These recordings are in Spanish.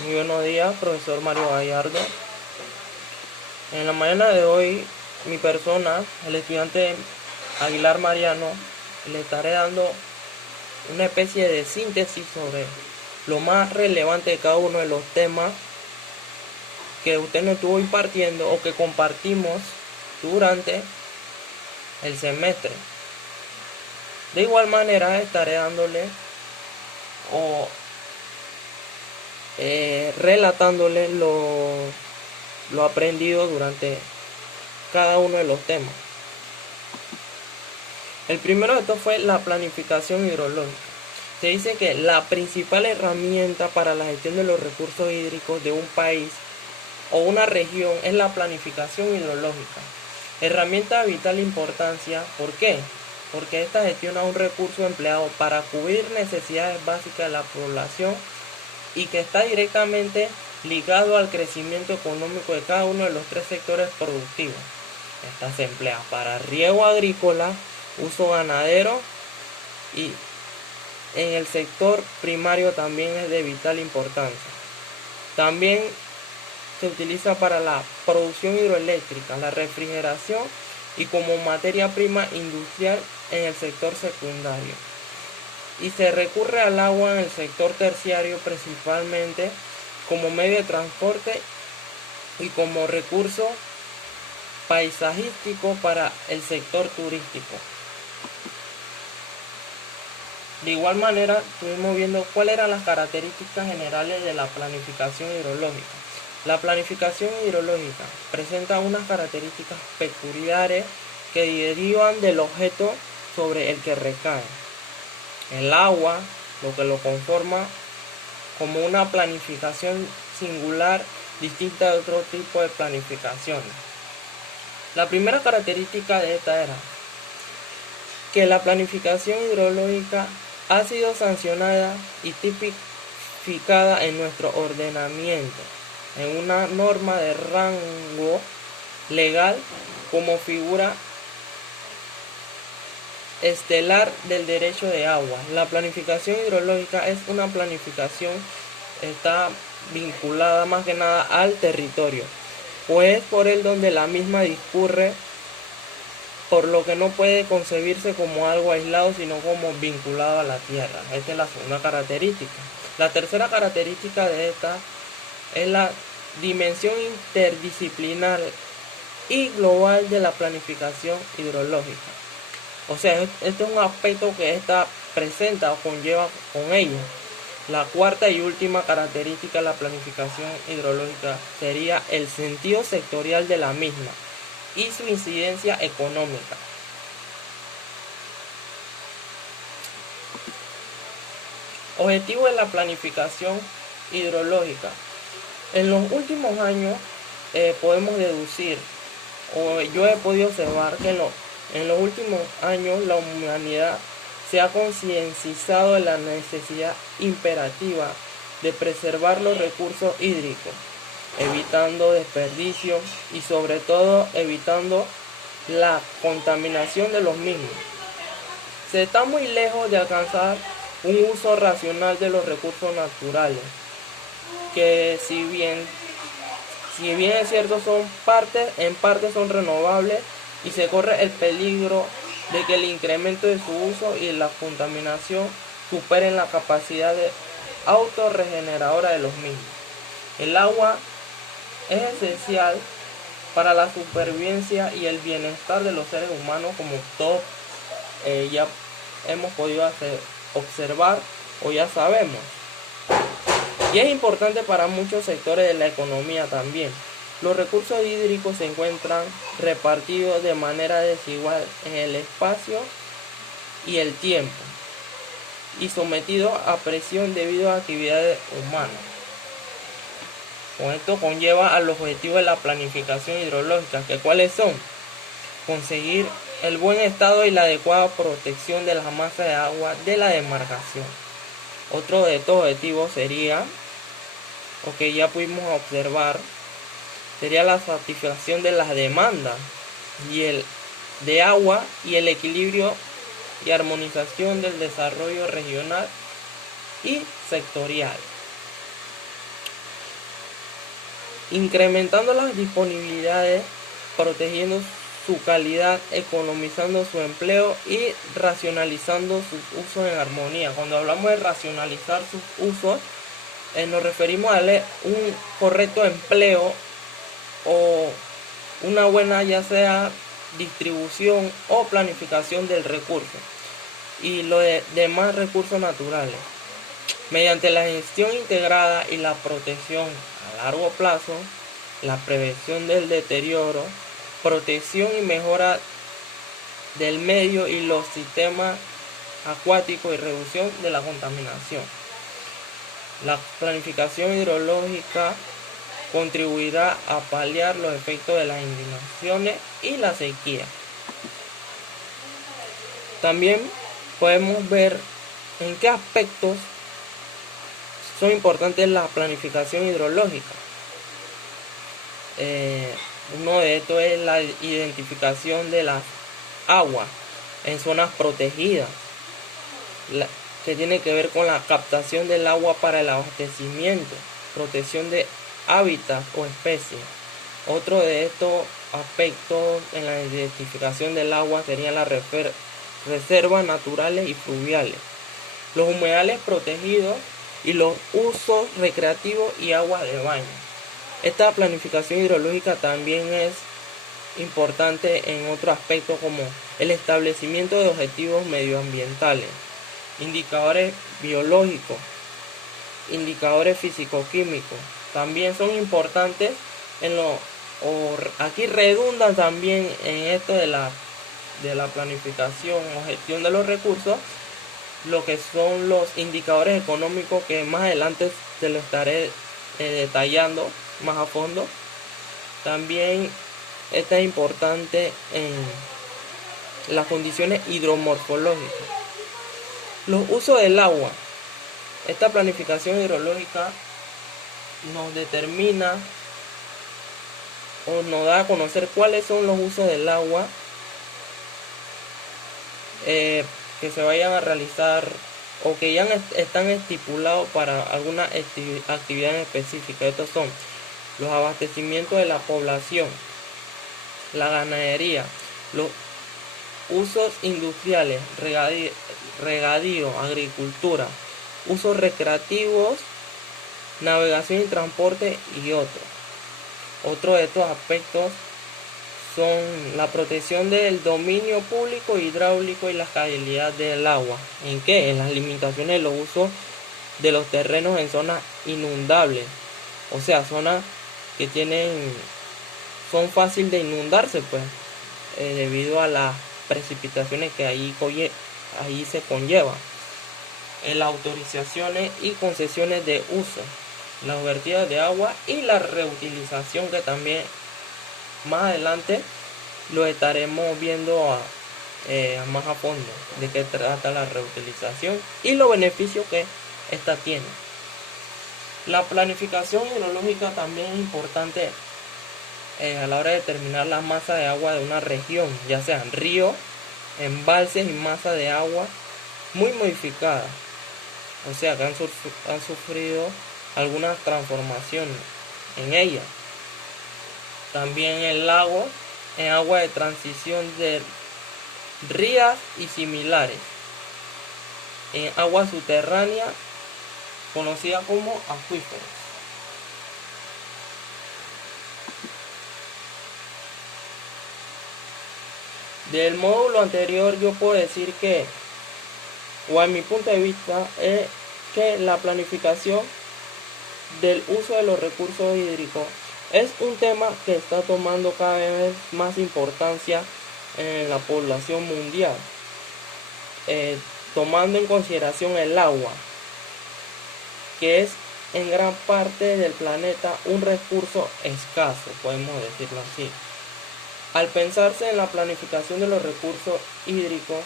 Muy buenos días, profesor Mario Gallardo. En la mañana de hoy, mi persona, el estudiante Aguilar Mariano, le estaré dando una especie de síntesis sobre lo más relevante de cada uno de los temas que usted nos estuvo impartiendo o que compartimos durante el semestre. De igual manera, estaré dándole o relatándole lo aprendido durante cada uno de los temas. El primero de estos fue la planificación hidrológica. Se dice que la principal herramienta para la gestión de los recursos hídricos de un país o una región es la planificación hidrológica. Herramienta de vital importancia. ¿Por qué? Porque esta gestiona un recurso empleado para cubrir necesidades básicas de la población y que está directamente ligado al crecimiento económico de cada uno de los tres sectores productivos. Esta se emplea para riego agrícola, uso ganadero y en el sector primario también es de vital importancia. También se utiliza para la producción hidroeléctrica, la refrigeración y como materia prima industrial en el sector secundario. Y se recurre al agua en el sector terciario principalmente como medio de transporte y como recurso paisajístico para el sector turístico. De igual manera, estuvimos viendo cuáles eran las características generales de la planificación hidrológica. La planificación hidrológica presenta unas características peculiares que derivan del objeto sobre el que recae. El agua, lo que lo conforma como una planificación singular distinta de otro tipo de planificaciones. La primera característica de esta era que la planificación hidrológica ha sido sancionada y tipificada en nuestro ordenamiento en una norma de rango legal como figura estelar del derecho de agua. La planificación hidrológica es una planificación, está vinculada más que nada al territorio, pues es por él donde la misma discurre, por lo que no puede concebirse como algo aislado, sino como vinculado a la tierra. Esta es la segunda característica. La tercera característica de esta es la dimensión interdisciplinar y global de la planificación hidrológica. O sea, este es un aspecto que esta presenta o conlleva con ella. La cuarta y última característica de la planificación hidrológica sería el sentido sectorial de la misma y su incidencia económica. Objetivo de la planificación hidrológica. En los últimos años podemos deducir, o yo he podido observar que en los últimos años la humanidad se ha concienciado de la necesidad imperativa de preservar los recursos hídricos, evitando desperdicios y sobre todo evitando la contaminación de los mismos. Se está muy lejos de alcanzar un uso racional de los recursos naturales, que si bien es cierto en parte son renovables y se corre el peligro de que el incremento de su uso y la contaminación superen la capacidad autorregeneradora de los mismos. El agua es esencial para la supervivencia y el bienestar de los seres humanos, como todos ya hemos podido observar o ya sabemos. Y es importante para muchos sectores de la economía también. Los recursos hídricos se encuentran repartidos de manera desigual en el espacio y el tiempo y sometidos a presión debido a actividades humanas. Con esto conlleva al objetivo de la planificación hidrológica, que ¿cuáles son? Conseguir el buen estado y la adecuada protección de las masas de agua de la demarcación. Otro de estos objetivos sería, o que ya pudimos observar, sería la satisfacción de las demandas de agua y el equilibrio y armonización del desarrollo regional y sectorial. incrementando las disponibilidades, protegiendo su calidad, economizando su empleo y racionalizando sus usos en armonía. Cuando hablamos de racionalizar sus usos, nos referimos a darle un correcto empleo o una buena, ya sea distribución o planificación del recurso y los demás recursos naturales, mediante la gestión integrada y la protección a largo plazo, la prevención del deterioro, protección y mejora del medio y los sistemas acuáticos y reducción de la contaminación. La planificación hidrológica contribuirá a paliar los efectos de las inundaciones y la sequía. También podemos ver en qué aspectos son importantes la planificación hidrológica. Uno de estos es la identificación de las aguas en zonas protegidas, que tiene que ver con la captación del agua para el abastecimiento, protección de hábitats o especies. Otro de estos aspectos en la identificación del agua serían las reservas naturales y fluviales, los humedales protegidos y los usos recreativos y aguas de baño. Esta planificación hidrológica también es importante en otro aspecto como el establecimiento de objetivos medioambientales, indicadores biológicos, indicadores físico-químicos. También son importantes aquí redundan también en esto de la planificación o gestión de los recursos, lo que son los indicadores económicos, que más adelante se lo estaré detallando más a fondo. También está importante en las condiciones hidromorfológicas, los usos del agua. Esta planificación hidrológica nos determina o nos da a conocer cuáles son los usos del agua que se vayan a realizar o que ya están estipulados para alguna actividad específica. Estos son los abastecimientos de la población, la ganadería, los usos industriales, regadío, agricultura, usos recreativos, navegación y transporte y otros. Otro de estos aspectos son la protección del dominio público hidráulico y la calidad del agua. ¿En qué? En las limitaciones de los usos de los terrenos en zonas inundables, o sea, zonas que son fáciles de inundarse, pues, debido a las precipitaciones que ahí se conllevan. En las autorizaciones y concesiones de uso, las vertidas de agua y la reutilización, que también más adelante lo estaremos viendo más a fondo, de qué trata la reutilización y los beneficios que esta tiene. La planificación hidrológica también es importante a la hora de determinar la masa de agua de una región, ya sean ríos, embalses y masa de agua muy modificadas, o sea que han sufrido algunas transformaciones en ella. También en lagos, en agua de transición de rías y similares, en agua subterránea conocida como acuíferos. Del módulo anterior yo puedo decir que, o a mi punto de vista, es que la planificación del uso de los recursos hídricos es un tema que está tomando cada vez más importancia en la población mundial, tomando en consideración el agua, que es en gran parte del planeta un recurso escaso, podemos decirlo así. Al pensarse en la planificación de los recursos hídricos,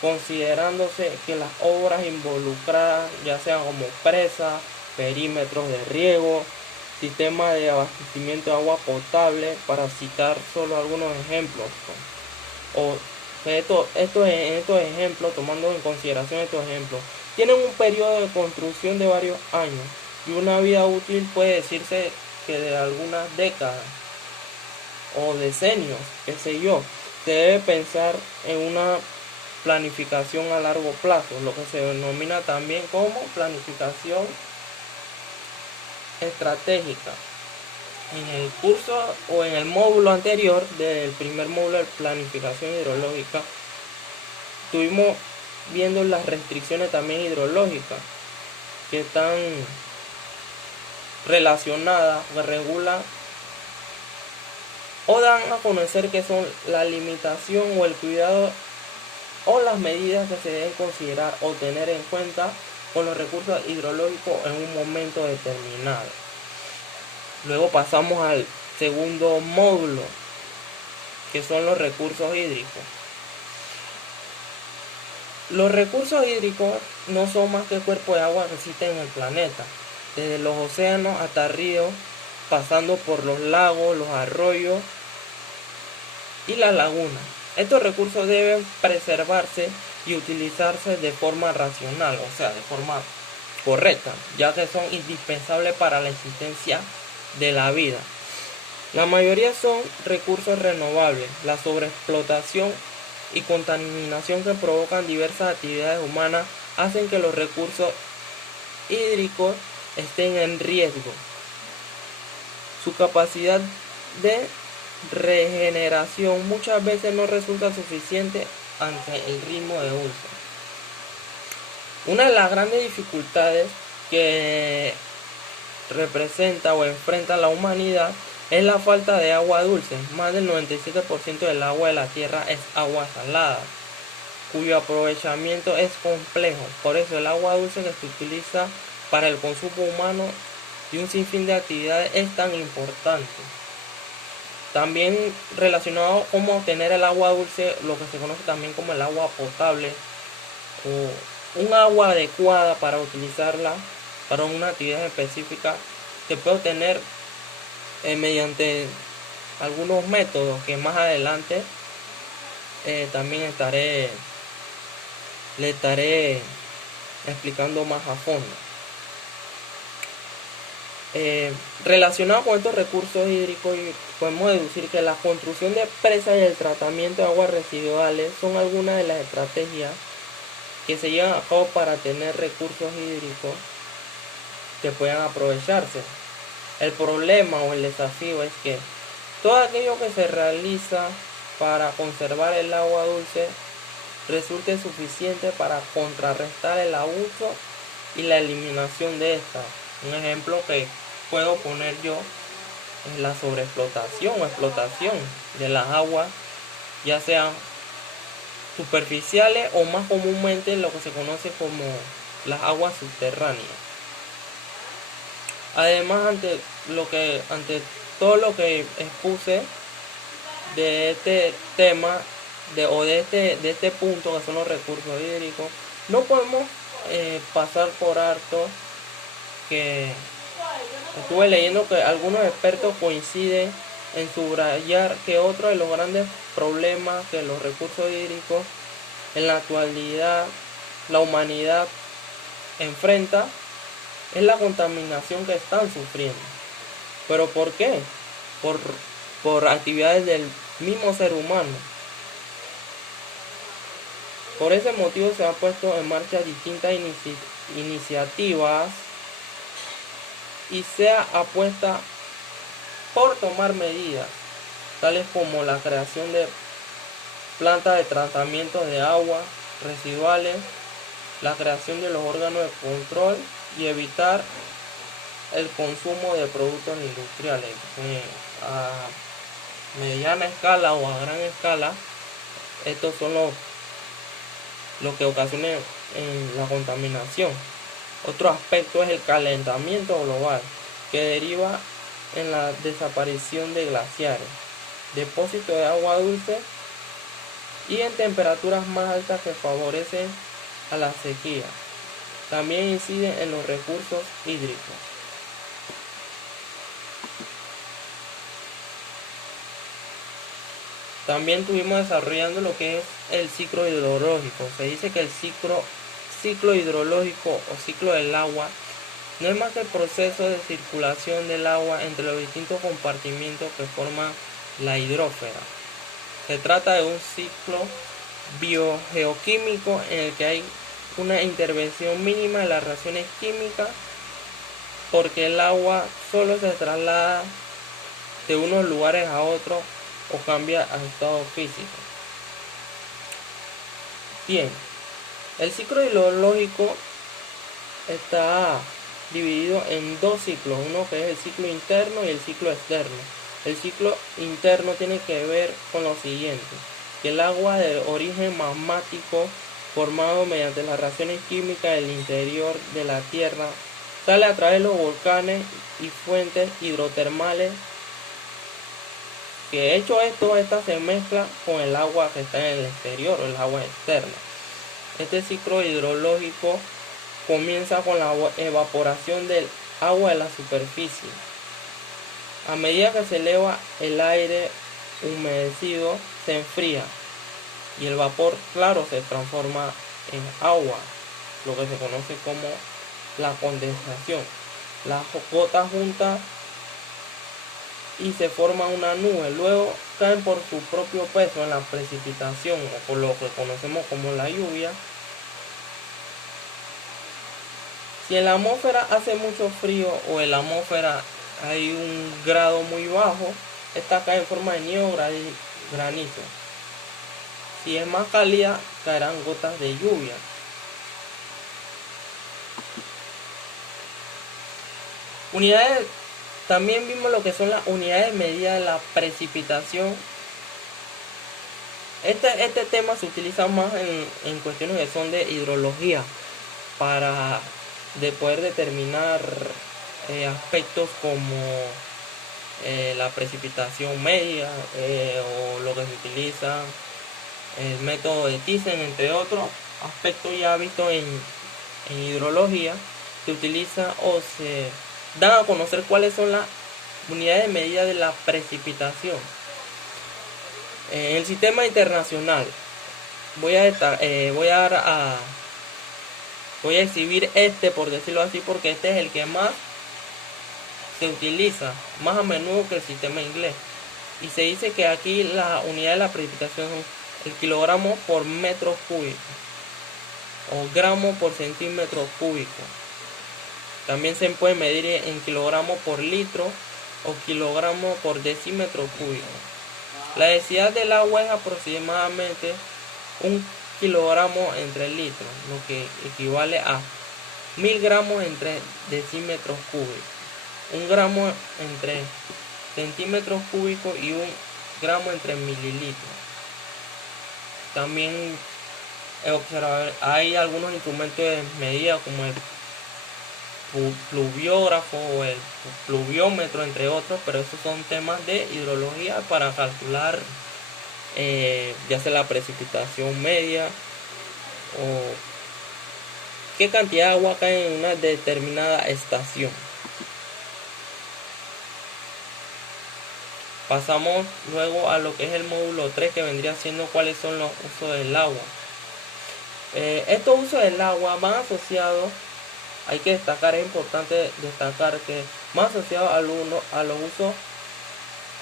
considerándose que las obras involucradas, ya sean como presas, perímetros de riego, sistemas de abastecimiento de agua potable, para citar solo algunos ejemplos, o estos ejemplos, tomando en consideración estos ejemplos, tienen un periodo de construcción de varios años y una vida útil puede decirse que de algunas décadas o decenios, qué sé yo, se debe pensar en una planificación a largo plazo, lo que se denomina también como planificación estratégica. En el curso o en el módulo anterior del primer módulo de planificación hidrológica, estuvimos viendo las restricciones también hidrológicas que están relacionadas o regulan o dan a conocer que son la limitación o el cuidado o las medidas que se deben considerar o tener en cuenta con los recursos hidrológicos en un momento determinado. Luego pasamos al segundo módulo, que son los recursos hídricos. Los recursos hídricos no son más que cuerpos de agua que existen en el planeta, desde los océanos hasta ríos, pasando por los lagos, los arroyos y las lagunas. Estos recursos deben preservarse y utilizarse de forma racional, o sea, de forma correcta, ya que son indispensables para la existencia de la vida. La mayoría son recursos renovables. La sobreexplotación y contaminación que provocan diversas actividades humanas hacen que los recursos hídricos estén en riesgo. Su capacidad de regeneración muchas veces no resulta suficiente ante el ritmo de uso. Una de las grandes dificultades que representa o enfrenta la humanidad es la falta de agua dulce. Más del 97% del agua de la tierra es agua salada, cuyo aprovechamiento es complejo. Por eso el agua dulce que se utiliza para el consumo humano y un sinfín de actividades es tan importante. También relacionado con cómo obtener el agua dulce, lo que se conoce también como el agua potable o un agua adecuada para utilizarla para una actividad específica, se puede obtener mediante algunos métodos que más adelante también le estaré explicando más a fondo. Relacionado con estos recursos hídricos, podemos deducir que la construcción de presas y el tratamiento de aguas residuales son algunas de las estrategias que se llevan a cabo para tener recursos hídricos que puedan aprovecharse. El problema o el desafío es que todo aquello que se realiza para conservar el agua dulce resulte suficiente para contrarrestar el abuso y la eliminación de esta. Un ejemplo que puedo poner yo es la sobreexplotación o explotación de las aguas, ya sean superficiales o más comúnmente lo que se conoce como las aguas subterráneas. Además, ante todo lo que expuse de este tema de este punto que son los recursos hídricos, no podemos pasar por alto que estuve leyendo que algunos expertos coinciden en subrayar que otro de los grandes problemas que los recursos hídricos en la actualidad la humanidad enfrenta es la contaminación que están sufriendo. ¿Pero por qué? Por actividades del mismo ser humano. Por ese motivo se han puesto en marcha distintas iniciativas y se apuesta por tomar medidas, tales como la creación de plantas de tratamiento de aguas residuales, la creación de los órganos de control y evitar el consumo de productos industriales a mediana escala o a gran escala. Estos son lo que ocasiona la contaminación. Otro aspecto es el calentamiento global, que deriva en la desaparición de glaciares, depósitos de agua dulce y en temperaturas más altas que favorecen a la sequía. También incide en los recursos hídricos. También estuvimos desarrollando lo que es el ciclo hidrológico. Se dice que el ciclo hidrológico o ciclo del agua no es más que el proceso de circulación del agua entre los distintos compartimentos que forman la hidrosfera. Se trata de un ciclo biogeoquímico en el que hay una intervención mínima de las reacciones químicas, porque el agua solo se traslada de unos lugares a otros o cambia a estado físico. Bien, el ciclo hidrológico está dividido en dos ciclos, uno que es el ciclo interno y el ciclo externo. El ciclo interno tiene que ver con lo siguiente: que el agua de origen magmático formado mediante las reacciones químicas del interior de la Tierra sale a través de los volcanes y fuentes hidrotermales, que hecho esto, esta se mezcla con el agua que está en el exterior, o el agua externa. Este ciclo hidrológico comienza con la evaporación del agua de la superficie. A medida que se eleva, el aire humedecido se enfría y el vapor claro se transforma en agua, lo que se conoce como la condensación. Las gotas juntas y se forma una nube, luego caen por su propio peso en la precipitación, o por lo que conocemos como la lluvia. Si en la atmósfera hace mucho frío o en la atmósfera hay un grado muy bajo, esta cae en forma de nieve o granizo. Si es más cálida, caerán gotas de lluvia. Unidades, también vimos lo que son las unidades de medida de la precipitación. Este tema se utiliza más en cuestiones que son de hidrología, para poder determinar aspectos como la precipitación media, o lo que se utiliza el método de Thyssen, entre otros aspectos ya vistos en hidrología. Se utiliza o se dan a conocer cuáles son las unidades de medida de la precipitación. En el sistema internacional voy a exhibir por decirlo así, porque este es el que más se utiliza, más a menudo que el sistema inglés. Y se dice que aquí la unidad de la precipitación es el kilogramo por metro cúbico o gramo por centímetro cúbico. También se puede medir en kilogramos por litro o kilogramo por decímetro cúbico. La densidad del agua es aproximadamente 1 kilogramo entre litros, lo que equivale a 1000 gramos entre decímetros cúbicos, 1 gramo entre centímetros cúbicos y 1 gramo entre mililitros. También hay algunos instrumentos de medida como el pluviógrafo o el pluviómetro, entre otros, pero esos son temas de hidrología para calcular ya sea la precipitación media o qué cantidad de agua cae en una determinada estación. Pasamos luego a lo que es el módulo 3, que vendría siendo cuáles son los usos del agua. Estos usos del agua van asociados, hay que destacar, es importante destacar que van asociados a los usos,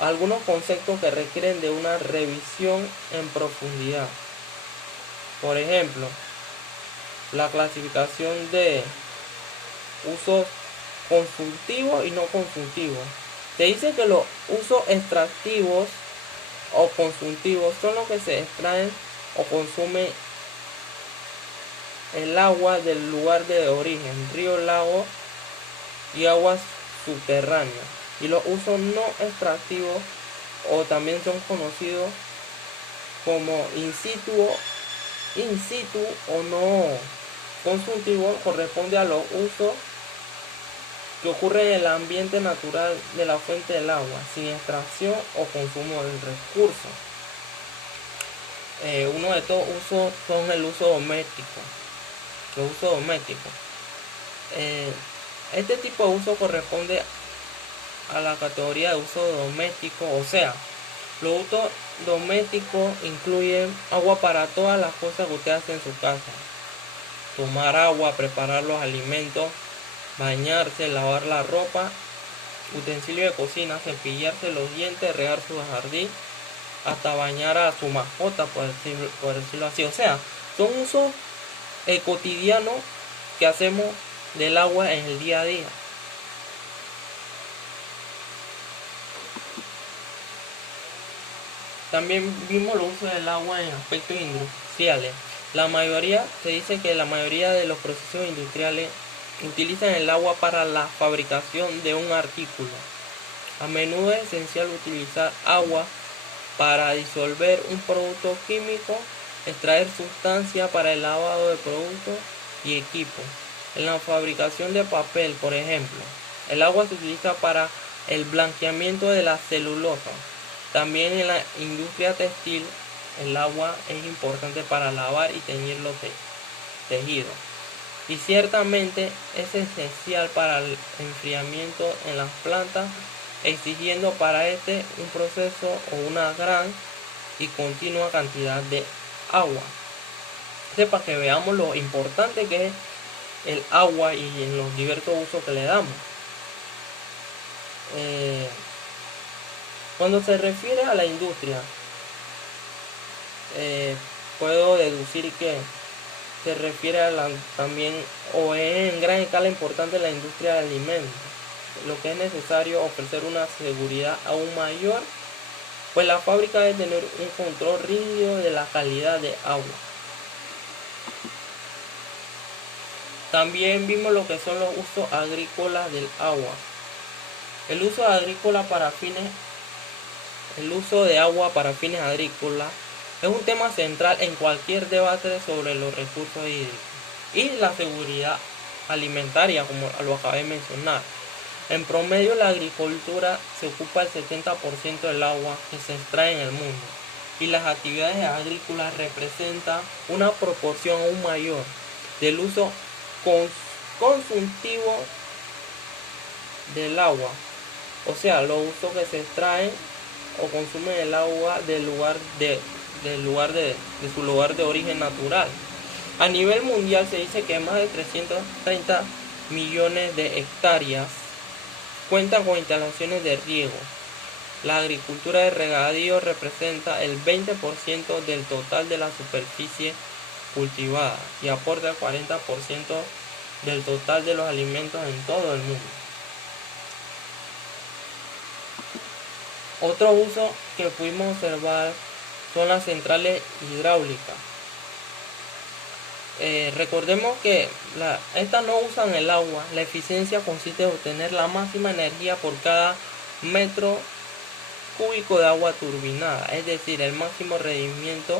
a algunos conceptos que requieren de una revisión en profundidad. Por ejemplo, la clasificación de usos consultivos y no consultivos. Se dice que los usos extractivos o consultivos son los que se extraen o consumen el agua del lugar de origen, río, lago y aguas subterráneas. Y los usos no extractivos, o también son conocidos como in situ o no consultivos, corresponde a los usos que ocurren en el ambiente natural de la fuente del agua, sin extracción o consumo del recurso. Uno de estos usos son el uso doméstico. Los usos domésticos. Este tipo de uso corresponde a la categoría de uso doméstico, o sea, los usos domésticos incluyen agua para todas las cosas que usted hace en su casa: tomar agua, preparar los alimentos, bañarse, lavar la ropa, utensilios de cocina, cepillarse los dientes, regar su jardín, hasta bañar a su mascota, por decirlo así. O sea, son usos cotidianos que hacemos del agua en el día a día. También vimos los usos del agua en aspectos industriales. Se dice que la mayoría de los procesos industriales utilizan el agua para la fabricación de un artículo. A menudo es esencial utilizar agua para disolver un producto químico, extraer sustancia para el lavado de productos y equipos. En la fabricación de papel, por ejemplo, el agua se utiliza para el blanqueamiento de la celulosa. También en la industria textil, el agua es importante para lavar y teñir los tejidos. Y ciertamente es esencial para el enfriamiento en las plantas, exigiendo para este un proceso o una gran y continua cantidad de agua. Para que veamos lo importante que es el agua y en los diversos usos que le damos. Cuando se refiere a la industria, puedo deducir que se refiere a también, o es en gran escala importante, la industria de alimentos, lo que es necesario ofrecer una seguridad aún mayor, pues la fábrica debe tener un control rígido de la calidad de agua. También vimos lo que son los usos agrícolas del agua. El uso de agua para fines agrícolas es un tema central en cualquier debate sobre los recursos hídricos y la seguridad alimentaria, como lo acabé de mencionar. En promedio, la agricultura se ocupa el 70% del agua que se extrae en el mundo, y las actividades agrícolas representan una proporción aún mayor del uso consultivo del agua, o sea, los usos que se extraen o consumen el agua de su lugar de origen natural. A nivel mundial se dice que más de 330 millones de hectáreas cuentan con instalaciones de riego. La agricultura de regadío representa el 20% del total de la superficie cultivada y aporta el 40% del total de los alimentos en todo el mundo. Otro uso que pudimos observar son las centrales hidráulicas. Recordemos que estas no usan el agua. La eficiencia consiste en obtener la máxima energía por cada metro cúbico de agua turbinada, es decir, el máximo rendimiento